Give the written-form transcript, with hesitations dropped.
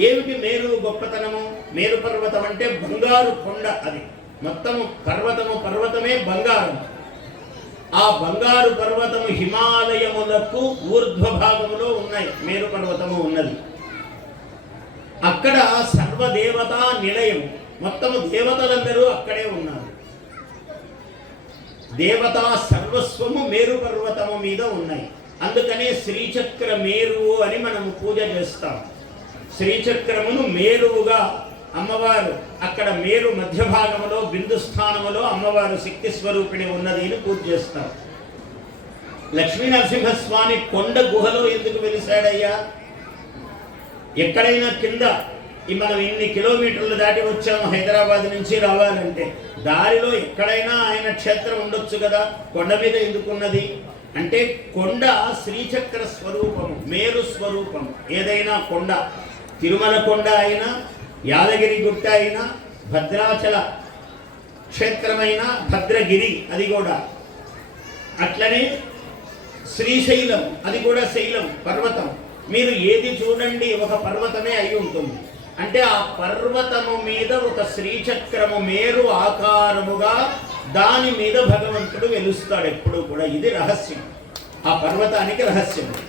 ఏమిటి మేరు గొప్పతనము? మేరు పర్వతం అంటే బంగారు కొండ. అది మొత్తము పర్వతమే బంగారం. ఆ బంగారు పర్వతము హిమాలయములకు ఊర్ధ్వ భాగములో ఉన్నాయి. మేరు పర్వతము ఉన్నది. అక్కడ సర్వదేవతా నిలయం. మొత్తము దేవతలందరూ అక్కడే ఉన్నారు. దేవతా సర్వస్వము మేరు పర్వతము మీద ఉన్నాయి. అందుకనే శ్రీచక్ర మేరువు అని మనము పూజ చేస్తాం. శ్రీచక్రమును మేరువుగా అమ్మవారు అక్కడ మేరు మధ్య భాగములో బిందు స్థానములో అమ్మవారు శక్తి స్వరూపిణి ఉన్నది అని పూజ చేస్తాం. లక్ష్మీ నరసింహస్వామి కొండ గుహలో ఎందుకు వెలిశాడయ్యా? ఎక్కడైనా కింద మనం ఇన్ని కిలోమీటర్లు దాటి వచ్చాము హైదరాబాద్ నుంచి రావాలంటే, దారిలో ఎక్కడైనా ఆయన క్షేత్రం ఉండొచ్చు కదా, కొండ మీద ఎందుకున్నది అంటే కొండ శ్రీచక్ర స్వరూపము, మేరు స్వరూపము. ఏదైనా కొండ, తిరుమల కొండ అయినా, యాదగిరి గుట్ట అయినా, భద్రాచల క్షేత్రమైన భద్రగిరి అది కూడా, అట్లనే శ్రీశైలం అది కూడా శైలం పర్వతం. మీరు ఏది చూడండి ఒక పర్వతమే అయి ఉంటుంది. అంటే ఆ పర్వతము మీద ఒక శ్రీచక్రము మేరు ఆకారముగా దాని మీద భగవంతుడు వెలుస్తాడు ఎప్పుడూ కూడా. ఇది రహస్యం, ఆ పర్వతానికి రహస్యం.